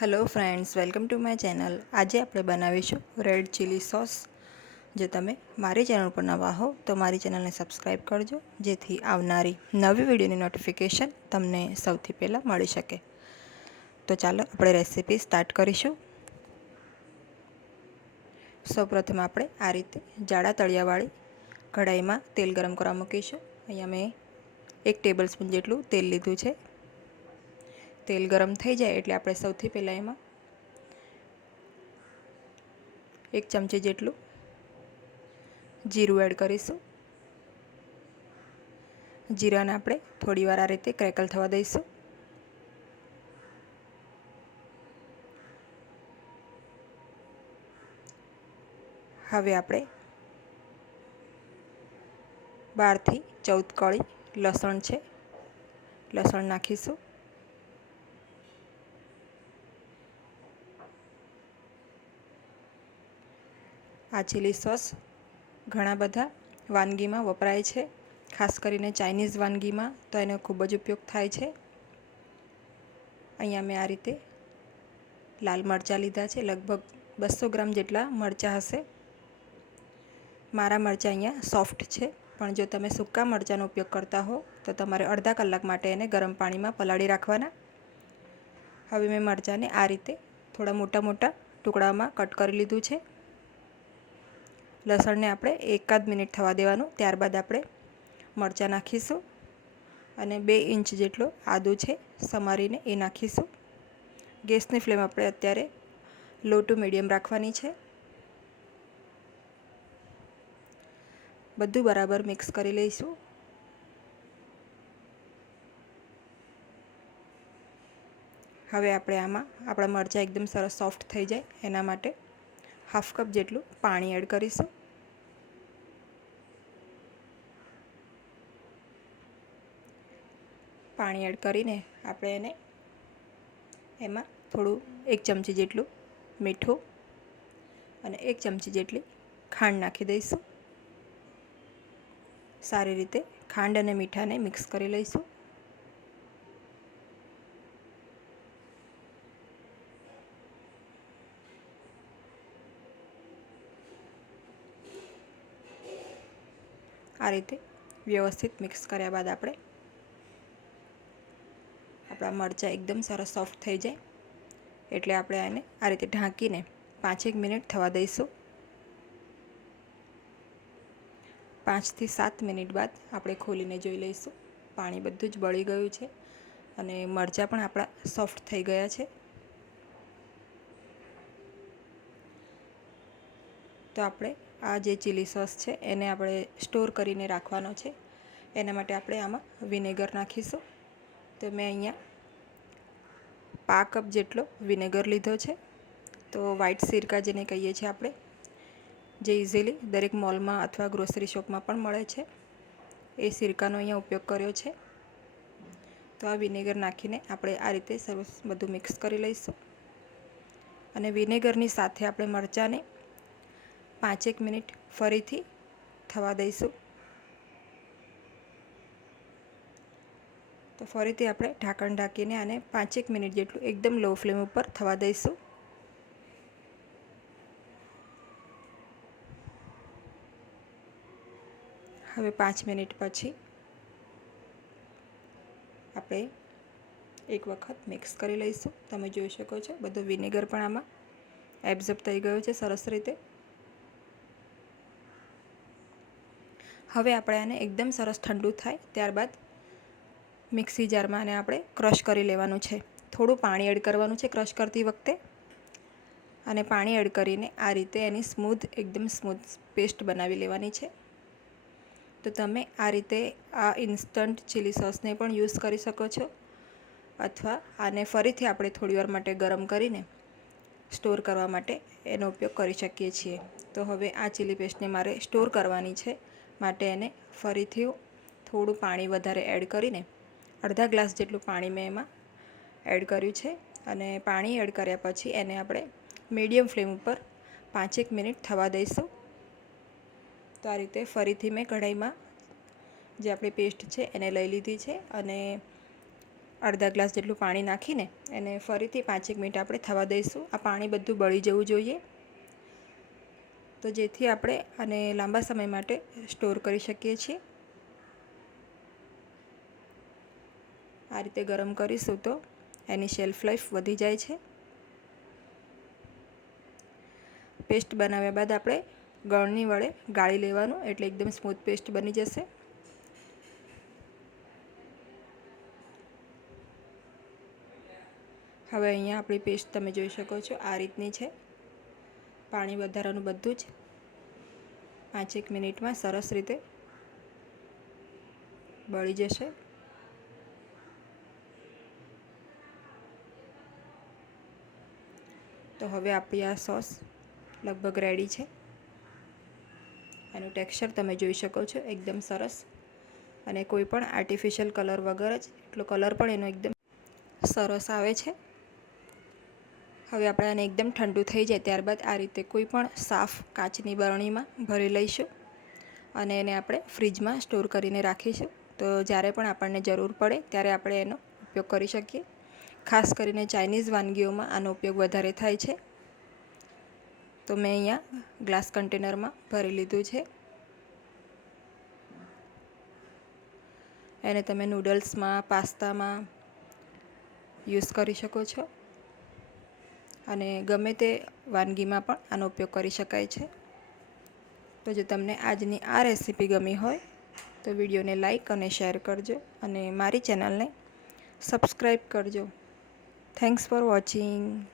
Hello friends welcome to my channel આજે આપણે બનાવીશું રેડ ચીલી સોસ જો તમે મારી ચેનલ પર નવા હો, તો મારી ચેનલને સબસ્ક્રાઈબ કરજો, જેથી આવનારી નવી વિડીયોની નોટિફિકેશન તમને સૌથી પહેલાં મળી શકે. તો ચાલો આપણે રેસીપી સ્ટાર્ટ કરીશું. સૌપ્રથમ આપણે આ રીતે જાડા તળિયાવાળી કઢાઈમાં તેલ ગરમ કરવા મૂકીશું. અહીંયા મેં એક ટેબલ સ્પૂન જેટલું તેલ લીધું છે. તેલ ગરમ થઈ જાય એટલે આપણે સૌથી પહેલાં એમાં એક ચમચી જેટલું જીરું એડ કરીશું. જીરાને આપણે થોડીવાર આ રીતે ક્રેકલ થવા દઈશું. હવે આપણે બારથી ચૌદ કળી લસણ છે, લસણ નાખીશું. આ ચીલી સોસ ઘણા બધા વાનગીમાં વપરાય છે. ખાસ કરીને ચાઇનીઝ વાનગીમાં તો એનો ખૂબ જ ઉપયોગ થાય છે. અહીંયા મેં આ રીતે લાલ મરચાં લીધા છે. લગભગ બસો ગ્રામ જેટલા મરચાં હશે. મારા મરચાં અહીંયા સોફ્ટ છે. પણ જો તમે સૂકા મરચાંનો ઉપયોગ કરતા હો, તો તમારે અડધા કલાક માટે એને ગરમ પાણીમાં પલાળી રાખવાના. હવે મેં મરચાંને આ રીતે થોડા મોટા મોટા ટુકડામાં કટ કરી લીધું છે. લસણને આપણે એકાદ મિનિટ થવા દેવાનું. ત્યારબાદ આપણે મરચાં નાખીશું અને બે ઇંચ જેટલો આદું છે સમારીને એ નાખીશું. ગેસની ફ્લેમ આપણે અત્યારે લો ટુ મીડિયમ રાખવાની છે. બધું બરાબર મિક્સ કરી લઈશું. હવે આપણે આમાં આપણા મરચાં એકદમ સરસ સોફ્ટ થઈ જાય એના માટે હાફ કપ જેટલું પાણી એડ કરીશું. પાણી એડ કરીને આપણે એને એમાં થોડું એક ચમચી જેટલું મીઠું અને એક ચમચી જેટલી ખાંડ નાખી દઈશું. સારી રીતે ખાંડ અને મીઠાને મિક્સ કરી લઈશું. આ રીતે વ્યવસ્થિત મિક્સ કર્યા બાદ આપણે આપણા મરચાં એકદમ સરસ સોફ્ટ થઈ જાય. એટલે આપણે આને આ રીતે ઢાંકીને પાંચેક મિનિટ થવા દઈશું. પાંચથી સાત મિનિટ બાદ આપણે ખોલીને જોઈ લઈશું. પાણી બધું જ બળી ગયું છે અને મરચાં પણ આપણા સોફ્ટ થઈ ગયા છે. તો આપણે આ જે ચીલી સોસ છે, એને આપણે સ્ટોર કરીને રાખવાનો છે. એના માટે આપણે આમાં વિનેગર નાખીશું. તો મેં અહીંયા પા કપ જેટલો વિનેગર લીધો છે. તો વ્હાઇટ સિરકા જેને કહીએ છીએ આપણે, જે ઇઝીલી દરેક મોલમાં અથવા ગ્રોસરી શોપમાં પણ મળે છે. એ સિરકાનો અહીંયા ઉપયોગ કર્યો છે. તો આ વિનેગર નાખીને આપણે આ રીતે સરસ બધું મિક્સ કરી લઈશું. અને વિનેગરની સાથે આપણે મરચાંને પાંચેક મિનિટ ફરીથી થવા દઈશું. તો ફરીથી આપણે ઢાંકણ ઢાંકીને આને પાંચેક મિનિટ જેટલું એકદમ લો ફ્લેમ ઉપર થવા દઈશું. હવે પાંચ મિનિટ પછી આપણે એક વખત મિક્સ કરી લઈશું. તમે જોઈ શકો છો, બધો વિનેગર પણ આમાં એબ્ઝર્બ થઈ ગયો છે સરસ રીતે. હવે આપણે આને એકદમ સરસ ઠંડુ થાય ત્યારબાદ મિક્સી જારમાં આને આપણે ક્રશ કરી લેવાનું છે. થોડું પાણી એડ કરવાનું છે ક્રશ કરતી વખતે. અને પાણી એડ કરીને આ રીતે એની સ્મૂથ એકદમ સ્મૂથ પેસ્ટ બનાવી લેવાની છે. તો તમે આ રીતે આ ઇન્સ્ટન્ટ ચીલી સોસને પણ યુઝ કરી શકો છો. અથવા આને ફરીથી આપણે થોડીવાર માટે ગરમ કરીને સ્ટોર કરવા માટે એનો ઉપયોગ કરી શકીએ છીએ. તો હવે આ ચીલી પેસ્ટને મારે સ્ટોર કરવાની છે. માટે એને ફરીથી થોડું પાણી વધારે એડ કરીને અડધા ગ્લાસ જેટલું પાણી મેં એમાં એડ કર્યું છે અને પાણી એડ કર્યા પછી એને આપણે મીડિયમ ફ્લેમ ઉપર પાંચેક મિનિટ થવા દઈશું. તો આ રીતે ફરીથી મેં કઢાઈમાં જે આપણી પેસ્ટ છે એને લઈ લીધી છે અને અડધા ગ્લાસ જેટલું પાણી નાખીને એને ફરીથી પાંચેક મિનિટ આપણે થવા દઈશું. આ પાણી બધું બળી જવું જોઈએ. તો જેથી આપણે આને લાંબા સમય માટે સ્ટોર કરી શકીએ છીએ. આ રીતે ગરમ કરીશું તો એની શેલ્ફ લાઈફ વધી જાય છે. પેસ્ટ બનાવ્યા બાદ આપણે ગળણી વડે ગાળી લેવાનું એટલે એકદમ સ્મૂથ પેસ્ટ બની જશે. હવે અહીંયા આપણી પેસ્ટ તમે જોઈ શકો છો આ રીતની છે. પાણી વધારાનું બધું જ પાંચેક મિનિટમાં સરસ રીતે બળી જશે. તો હવે આપણી આ સોસ લગભગ રેડી છે. એનું ટેક્સચર તમે જોઈ શકો છો, એકદમ સરસ. અને કોઈ પણ આર્ટિફિશિયલ કલર વગર જ, એટલો કલર પણ એનો એકદમ સરસ આવે છે. હવે આપણે આને એકદમ ઠંડુ થઈ જાય ત્યારબાદ આ રીતે કોઈ પણ સાફ કાચની બરણીમાં ભરી લઈશું અને એને આપણે ફ્રીજમાં સ્ટોર કરીને રાખીશું. તો જ્યારે પણ આપણને જરૂર પડે ત્યારે આપણે એનો ઉપયોગ કરી શકીએ. ખાસ કરીને ચાઇનીઝ વાનગીઓમાં આનો ઉપયોગ વધારે થાય છે. તો મેં અહીંયા ગ્લાસ કન્ટેનરમાં ભરી લીધું છે. એને તમે નૂડલ્સમાં, પાસ્તામાં યુઝ કરી શકો છો. અને ગમે તે વાનગીમાં પણ આનો ઉપયોગ કરી શકાય છે. તો જો તમને આજની આ રેસીપી ગમી હોય, તો વિડીયોને લાઈક અને શેર કરજો અને મારી ચેનલને સબસ્ક્રાઈબ કરજો. Thanks for watching.